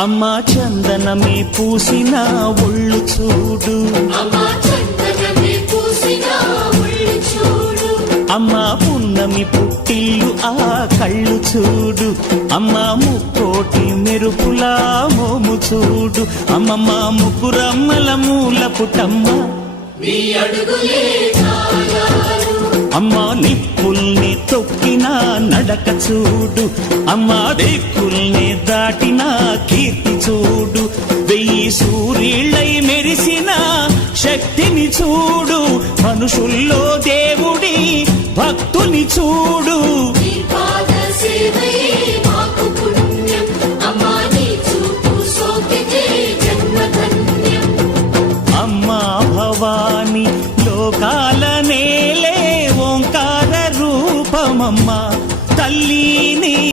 అమ్మా చందనమే పూసిన ఒళ్ళు చూడు, అమ్మా పున్నమి పుట్టిల్లు ఆ కళ్ళు చూడు, అమ్మా ముక్కోటి మెరుపులా మోము చూడు, అమ్మమ్మ ముగ్గురమ్మల మూల పుటమ్మ అమ్మా నిప్పుల్ని తొక్కిన నడక చూడు, అమ్మా దిక్కుల్ని దాటిన కీర్తి చూడు, 1000 సూర్యుళ్ళై మెరిసిన శక్తిని చూడు, మనుషుల్లో దేవుడి భక్తుని చూడు.